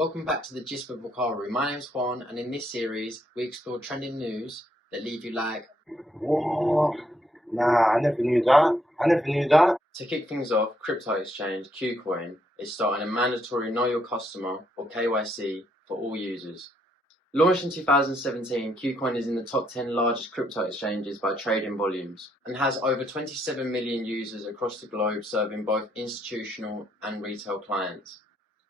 Welcome back to the Gist with Wakaru. My name's Juan, and in this series, we explore trending news that leave you like, What? Nah, I never knew that. To kick things off, crypto exchange Kucoin is starting a mandatory Know Your Customer or KYC for all users. Launched in 2017, Kucoin is in the top 10 largest crypto exchanges by trading volumes and has over 27 million users across the globe, serving both institutional and retail clients.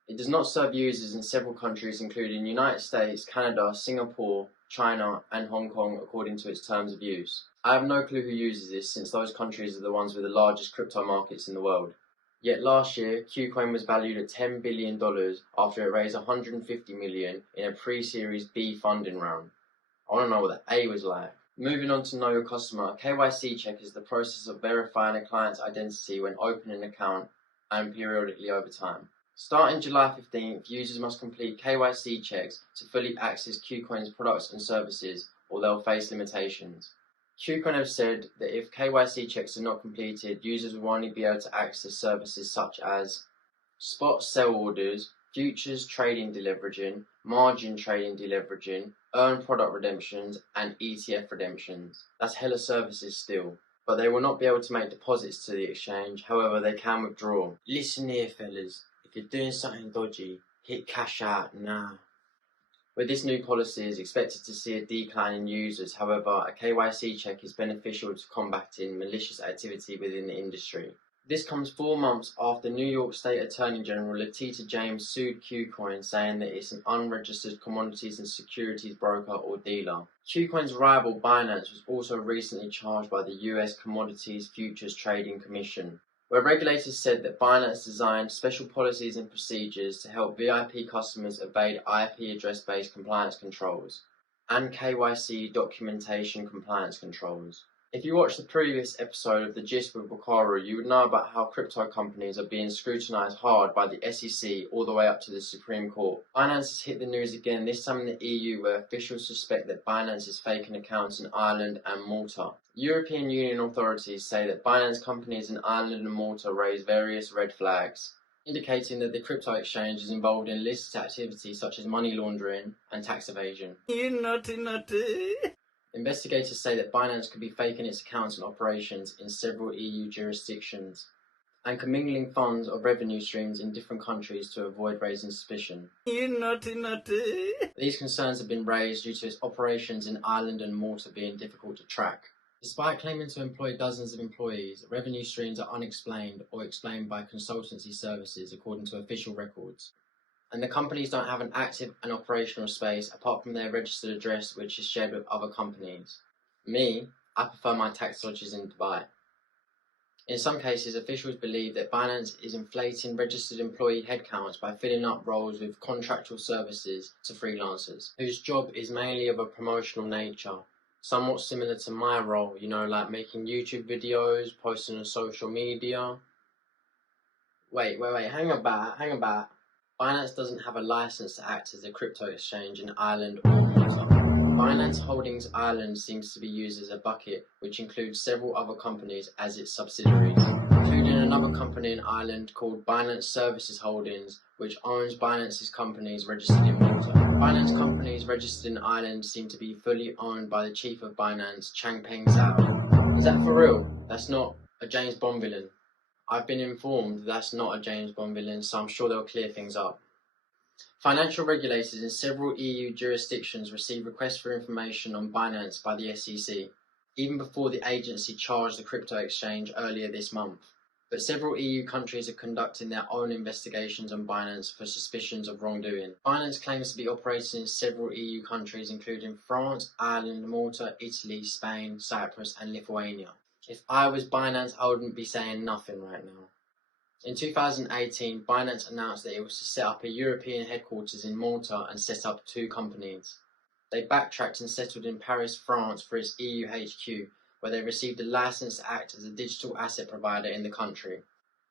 It does not serve users in several countries including the United States, Canada, Singapore, China and Hong Kong according to its terms of use. I have no clue who uses this since those countries are the ones with the largest crypto markets in the world. Yet last year, Kucoin was valued at $10 billion after it raised $150 million in a pre-Series B funding round. I want to know what the A was like. Moving on to Know Your Customer, a KYC check is the process of verifying a client's identity when opening an account and periodically over time. Starting July 15th, users must complete KYC checks to fully access Kucoin's products and services, or they'll face limitations. Kucoin have said that if KYC checks are not completed, users will only be able to access services such as spot sell orders, futures trading deleveraging, margin trading deleveraging, earn product redemptions, and ETF redemptions. That's hella services still. But they will not be able to make deposits to the exchange, however they can withdraw. Listen here fellas, if you're doing something dodgy, hit cash out now. With this new policy is expected to see a decline in users, however a KYC check is beneficial to combating malicious activity within the industry. This comes 4 months after New York State Attorney General Letitia James sued Kucoin, saying that it's an unregistered commodities and securities broker or dealer. Kucoin's rival Binance was also recently charged by the US Commodities Futures Trading Commission, where regulators said that Binance designed special policies and procedures to help VIP customers evade IP address-based compliance controls and KYC documentation compliance controls. If you watched the previous episode of The Gist with Wakaru, you would know about how crypto companies are being scrutinised hard by the SEC all the way up to the Supreme Court. Binance has hit the news again, this time in the EU, where officials suspect that Binance is faking accounts in Ireland and Malta. European Union authorities say that Binance companies in Ireland and Malta raise various red flags, indicating that the crypto exchange is involved in illicit activities such as money laundering and tax evasion. You naughty. Investigators say that Binance could be faking its accounts and operations in several EU jurisdictions and commingling funds or revenue streams in different countries to avoid raising suspicion. You naughty. These concerns have been raised due to its operations in Ireland and Malta being difficult to track. Despite claiming to employ dozens of employees, revenue streams are unexplained or explained by consultancy services according to official records. And the companies don't have an active and operational space apart from their registered address, which is shared with other companies. I prefer my tax lodges in Dubai. In some cases, officials believe that Binance is inflating registered employee headcounts by filling up roles with contractual services to freelancers, whose job is mainly of a promotional nature, somewhat similar to my role, like making YouTube videos, posting on social media. Wait, hang about. Binance doesn't have a license to act as a crypto exchange in Ireland or Malta. Binance Holdings Ireland seems to be used as a bucket, which includes several other companies as its subsidiaries, including another company in Ireland called Binance Services Holdings, which owns Binance's companies registered in Malta. Binance companies registered in Ireland seem to be fully owned by the chief of Binance, Changpeng Zhao. Is that for real? That's not a James Bond villain. I've been informed that's not a James Bond villain, so I'm sure they'll clear things up. Financial regulators in several EU jurisdictions receive requests for information on Binance by the SEC, even before the agency charged the crypto exchange earlier this month. But several EU countries are conducting their own investigations on Binance for suspicions of wrongdoing. Binance claims to be operating in several EU countries including France, Ireland, Malta, Italy, Spain, Cyprus and Lithuania. If I was Binance, I wouldn't be saying nothing right now. In 2018, Binance announced that it was to set up a European headquarters in Malta and set up 2 companies. They backtracked and settled in Paris, France for its EU HQ, where they received a license to act as a digital asset provider in the country.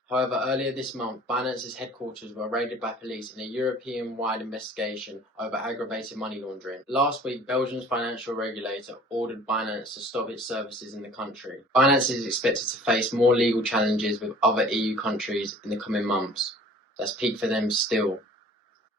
However, earlier this month, Binance's headquarters were raided by police in a European-wide investigation over aggravated money laundering. Last week, Belgium's financial regulator ordered Binance to stop its services in the country. Binance is expected to face more legal challenges with other EU countries in the coming months. That's peak for them still.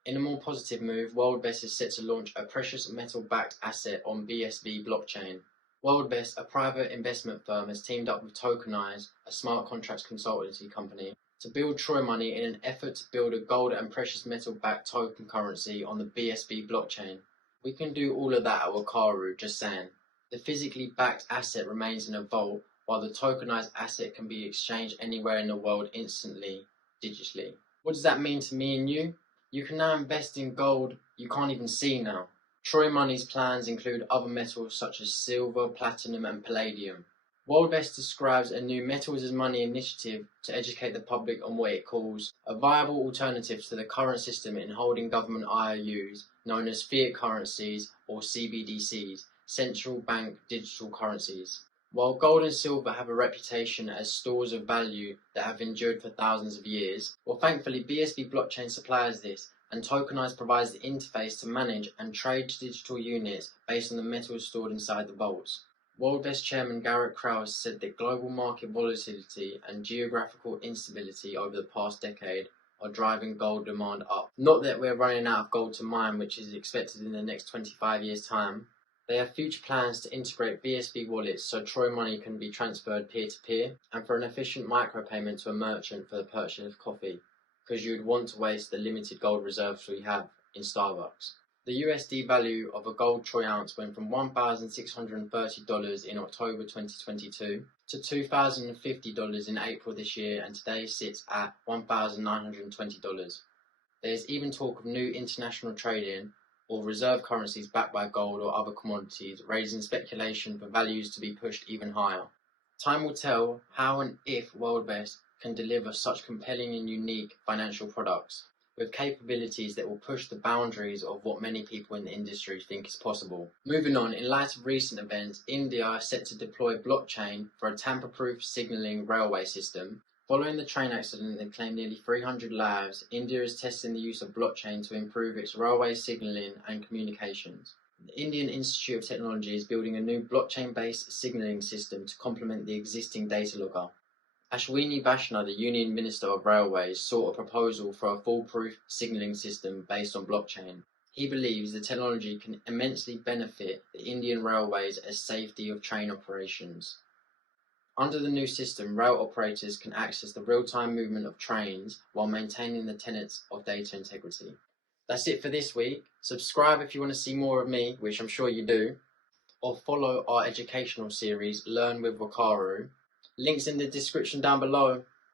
In a more positive move, WorldBest is set to launch a precious metal-backed asset on BSV blockchain. WorldBest, a private investment firm, has teamed up with Tokenize, a smart contracts consultancy company, to build Troy Money in an effort to build a gold and precious metal-backed token currency on the BSV blockchain. We can do all of that at Wakaru, just saying. The physically backed asset remains in a vault, while the tokenized asset can be exchanged anywhere in the world instantly, digitally. What does that mean to me and you? You can now invest in gold you can't even see now. Troy Money's plans include other metals such as silver, platinum, and palladium. WorldVest describes a new metals as money initiative to educate the public on what it calls a viable alternative to the current system in holding government IOUs, known as fiat currencies or CBDCs, central bank digital currencies. While gold and silver have a reputation as stores of value that have endured for thousands of years, well, thankfully BSV blockchain supplies this, and Tokenize provides the interface to manage and trade digital units based on the metals stored inside the vaults. WorldVest chairman Garrett Krause said that global market volatility and geographical instability over the past decade are driving gold demand up. Not that we're running out of gold to mine, which is expected in the next 25 years' time. They have future plans to integrate BSV wallets so Troy Money can be transferred peer-to-peer, and for an efficient micropayment to a merchant for the purchase of coffee, because you would want to waste the limited gold reserves we have in Starbucks. The USD value of a gold troy ounce went from $1,630 in October 2022 to $2,050 in April this year, and today sits at $1,920. There is even talk of new international trading or reserve currencies backed by gold or other commodities, raising speculation for values to be pushed even higher. Time will tell how and if WorldVest can deliver such compelling and unique financial products, with capabilities that will push the boundaries of what many people in the industry think is possible. Moving on, in light of recent events, India is set to deploy blockchain for a tamper-proof signalling railway system. Following the train accident that claimed nearly 300 lives, India is testing the use of blockchain to improve its railway signalling and communications. The Indian Institute of Technology is building a new blockchain-based signalling system to complement the existing data logger. Ashwini Vaishnaw, the Union Minister of Railways, sought a proposal for a foolproof signalling system based on blockchain. He believes the technology can immensely benefit the Indian Railways as safety of train operations. Under the new system, rail operators can access the real-time movement of trains while maintaining the tenets of data integrity. That's it for this week. Subscribe if you want to see more of me, which I'm sure you do, or follow our educational series, Learn with Wakaru. Links in the description down below.